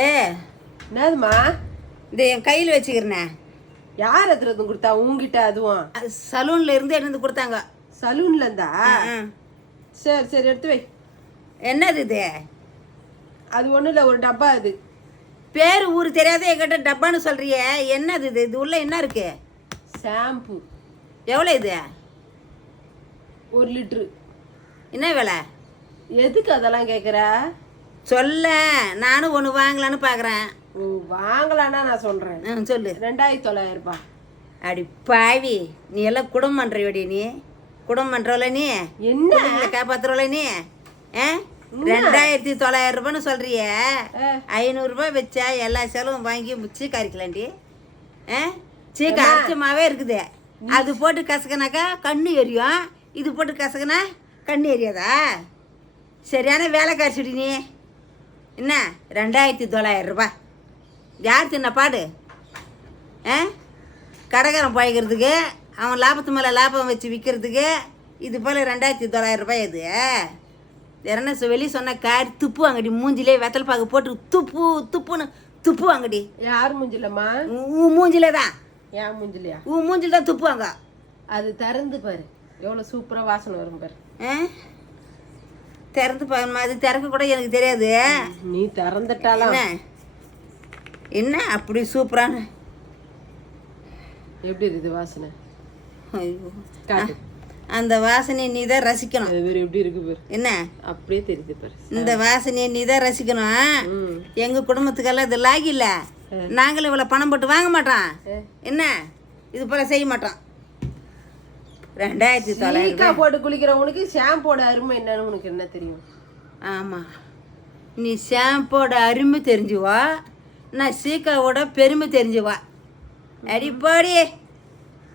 என்னதுமா இந்த என் கையில் வச்சுக்கிறேனே. யார் எத்துறது கொடுத்தா? உங்ககிட்ட அதுவும். அது சலூன்ல இருந்து எடுத்து கொடுத்தாங்க. சலூன்ல இருந்தா. சரி சரி எடுத்து வை. என்னது இது? அது ஒண்ணும் இல்ல ஒரு டப்பா அது. பேர் ஊர் தெரியாத என்கிட்ட டப்பான்னு சொல்றியே. என்னது இது? இது உள்ள என்ன இருக்கு? ஷாம்பு. எவ்வளோ இது? ஒரு லிட்ரு. என்ன விலை? எதுக்கு அதெல்லாம் கேக்குற? சொல்ல நானும் ஒன்று வாங்கலான்னு பார்க்குறேன் வாங்கலான்னா நான் சொல்றேன். ம் சொல்லு. ரெண்டாயிரத்தி தொள்ளாயிரம் ரூபாய். அடி பாவி நீ எல்லாம் குடும்பம் பண்ணுறவடி நீ. குடும்பம் பண்ணுறவள நீ. என்ன? காப்பாத்துறவள நீ. ஆ? ரெண்டாயிரத்தி தொள்ளாயிரம் ரூபான்னு சொல்றியே. ஐநூறுரூபா வச்சா எல்லா செலவும் வாங்கி சீக்கா அரைக்கலாண்டி ஆ? சீக்கா அரைச்சமாவே இருக்குது. அது போட்டு கசக்கினாக்கா கண்ணு எரியும். இது போட்டு கசக்கினா கண்ணு எரியாதா? சரியான வேலை காய்ச்சிடி நீ. என்ன? ரெண்டாயிரத்தி தொள்ளாயிரம் ரூபாய். யார் தின்ன பாடு? ஆ? கடைக்காரன் பழகிறதுக்கு அவன் லாபத்து மேலே லாபம் வச்சு விற்கிறதுக்கு இது போல் ரெண்டாயிரத்தி தொள்ளாயிரம் ரூபாய் இது என்ன வெளியே சொன்ன காரி துப்பு வாங்கடி மூஞ்சிலே வெத்தல் பாக்கு போட்டு துப்பு துப்புன்னு துப்பு வாங்கடி. யார் மூஞ்சிலம்மா? உன் மூஞ்சிலே தான். ஏன் மூஞ்சிலையா? உன் மூஞ்சில தான் துப்புவாங்க. அது திறந்து பாரு. எவ்வளவு சூப்பரா வாசனை வரும் பாரு. ஆ? திறந்து பார்க்கணுமா அது திறக்க கூட எனக்கு தெரியாது. நீ திறந்துட்டாலாம் என்ன? அப்படி சூப்பரான. எப்படி இருக்குது வாசனை? அந்த வாசனையை நீ தான் ரசிக்கணும். எப்படி இருக்கு பாரு. என்ன? அப்படியே தெரியுது பாரு. இந்த வாசனையை நீ தான் ரசிக்கணும் ம். எங்க குடும்பத்துக்கெல்லாம் இது லாகி இல்ல. நாங்களும் இவ்வளவு பணம் போட்டு வாங்க மாட்டோம். என்ன? இது போல செய்ய மாட்டோம். ரெண்டாயிரத்தி தொள்ளாயிரம் போட்டு குளிக்கிறவனுக்கு ஷாம்போட அருமை என்னன்னு உனக்கு என்ன தெரியும்? ஆமா. நீ ஷாம்போட அருமை தெரிஞ்சுவா. நான் சீக்காவோட பெருமை தெரிஞ்சுவா. அடி போடி.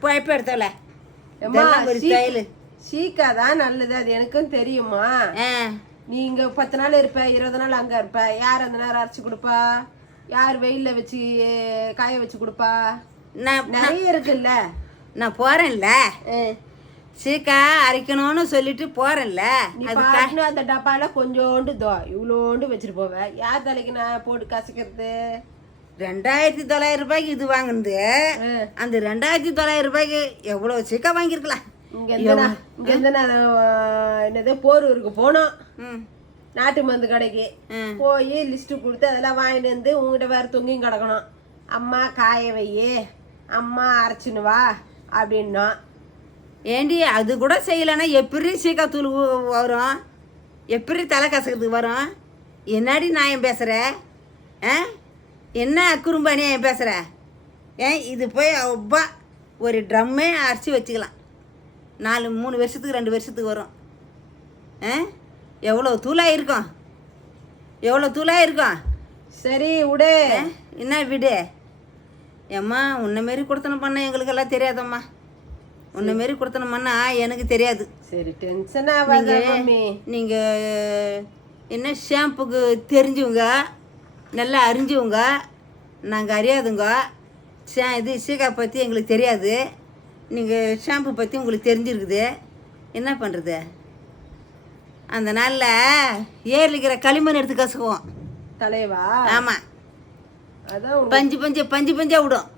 போய்ப்பு எடுத்தல ஏம்மா, ஒரு சீ- ஸ்டைலு சீக்கா தான் நல்லது அது எனக்கும் தெரியுமா? நீ இங்க பத்து நாள் இருப்ப இருபது நாள் அங்க இருப்ப. யார் அந்த நேரம் அரைச்சு கொடுப்பா? யார் வெயில்ல வச்சு காய வச்சு கொடுப்பா? நான் நிறைய இருக்குல்ல? நான் போறேன்ல. சீக்கா அரைக்கணும்னு சொல்லிட்டு போறேன்ல. அது பாட்டுன்னு அந்த டப்பால கொஞ்சோண்டு தோ இவ்வளோண்டு வச்சுட்டு போவ. யார் தலைக்கு நான் போட்டு கசக்கிறது? ரெண்டாயிரத்தி தொள்ளாயிரம் ரூபாய்க்கு இது வாங்குனது. அந்த ரெண்டாயிரத்தி தொள்ளாயிரம் ரூபாய்க்கு எவ்வளோ சீக்கா வாங்கியிருக்கலாம். இங்க இருந்து நான் என்னது போரூருக்கு போனோம். நாட்டு மருந்து கடைக்கு. போய் லிஸ்ட்டு கொடுத்து அதெல்லாம் வாங்கிட்டு வந்து உங்ககிட்ட வேற தொங்கியும் கிடக்கணும். அம்மா காய வையே. அம்மா அரைச்சின்னு வா அப்படின்னோம். ஏண்டி அது கூட செய்யலைன்னா எப்படி சீக்கா தூள் ஊ- வரும்? எப்படி தலை கசக்கிறதுக்கு வரும்? என்னடி நியாயம் பேசுகிற ஆ? என்ன குறும்பு அநியாயம் பேசுகிற ஏன் இது போய் அப்பா ஒரு ட்ரம்மே அரைச்சி வச்சுக்கலாம். நாலு மூணு வருஷத்துக்கு ரெண்டு வருஷத்துக்கு வரும். ஆ? எவ்வளோ தூளாக இருக்கும்? எவ்வளோ தூளாக இருக்கும்? சரி விடு? என்ன விடு? ஏம்மா உன்னை மாரி கொடுத்தனம் பண்ண எங்களுக்கெல்லாம் தெரியாதம்மா. உன்னை மாரி கொடுத்தனம் பண்ணா எனக்கு தெரியாது. சரி டென்ஷன் ஆகாத மம்மி. நீங்கள் என்ன ஷாம்புக்கு தெரிஞ்சவங்க நல்லா அறிஞ்சவங்க நாங்கள் அறியாதுங்க ஷா இது சீகா பற்றி எங்களுக்கு தெரியாது. நீங்கள் ஷாம்பு பற்றி உங்களுக்கு தெரிஞ்சிருக்குது. என்ன பண்ணுறது அந்த நாளில் ஏரில் இருக்கிற களிமண் எடுத்து கசுக்குவோம். தலைவா? ஆமாம் அதான் பஞ்சு பஞ்சு பஞ்சு பஞ்சா விடும்.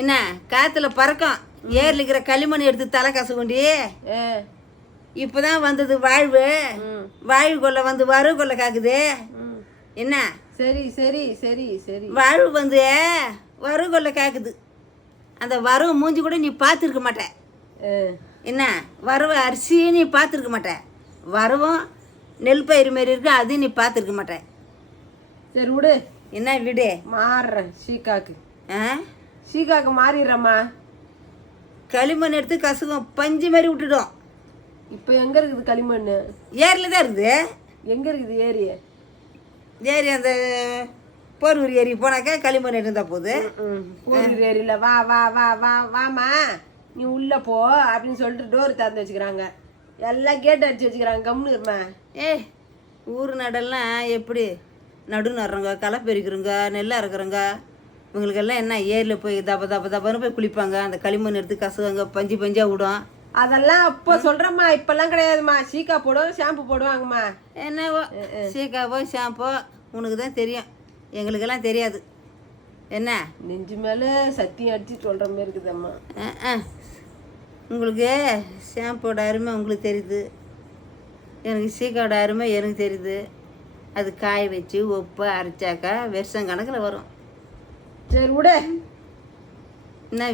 என்ன காற்றுல பறக்கும். ஏரில் இருக்கிற களிமண் எடுத்து தலை கசுக்குண்டி. ஆ. இப்போதான் வந்தது வாழ்வு. வாழ்வு கொள்ள வந்து வரவு கொள்ள காக்குது. என்ன? சரி சரி சரி சரி. வாழ்வு வந்து வரவு கொள்ள காக்குது. அந்த வரவு மூஞ்சி கூட நீ பார்த்துருக்க மாட்ட. ஆ. என்ன? வரவு அரிசியே நீ பார்த்துருக்க மாட்ட. வரவும் நெல் பயிர் மாரி இருக்கு அதையும் நீ பார்த்துருக்க மாட்ட. சரி விடு. என்ன விடு? மாறுறேன் ஷீகாக்கு ஆ? ஷீகாக்கு மாறிடுறேம்மா. களிமண் எடுத்து கசுக்கும். பஞ்சு மாதிரி விட்டுடும் இப்போ எங்க இருக்குது களிமண் ஏரியில் தான் இருக்குது. எங்க இருக்குது ஏரி ஏரி அந்த போரூர் ஏரி போனாக்கா களிமண் இருந்தால் போகுது. ஊருக்கு ஏரியில வா வா வா வா வாமா நீ உள்ள போ அப்படின்னு சொல்லிட்டு டோர் திறந்து வச்சுக்கிறாங்க. எல்லாம் கேட் அடிச்சு வச்சுக்கிறாங்க. கம்னு இருமா. ஏய் ஊர் நடெல்லாம் எப்படி? நடு நடுறவங்க களை பெருக்கிறவங்க நெல் அறுக்கிறவங்க. இவங்களுக்கெல்லாம் என்ன ஏரியில் போய் தப்ப தப்ப தப்பன்னு போய் குளிப்பாங்க. அந்த களிமண் எடுத்து கசுவாங்க பஞ்சு பஞ்சா விடும். அதெல்லாம் அப்போ சொல்றேம்மா இப்பெல்லாம் கிடையாதும்மா. சீக்கா போடும் ஷாம்பு போடுவாங்கம்மா. என்னவோ சீக்காவோ ஷாம்போ உனக்கு தான் தெரியும். எங்களுக்கெல்லாம் தெரியாது. என்ன? நெஞ்சு மேலே சத்தியம் அடிச்சு சொல்கிற மாதிரி இருக்குதம்மா. உங்களுக்கு ஷாம்போட அருமை உங்களுக்கு தெரியுது. எனக்கு சீக்காவோட அருமை எனக்கு தெரியுது. அது காய வச்சு உப்பு அரைச்சாக்கா வருஷம் கணக்கில் வரும். சரி விடு என்ன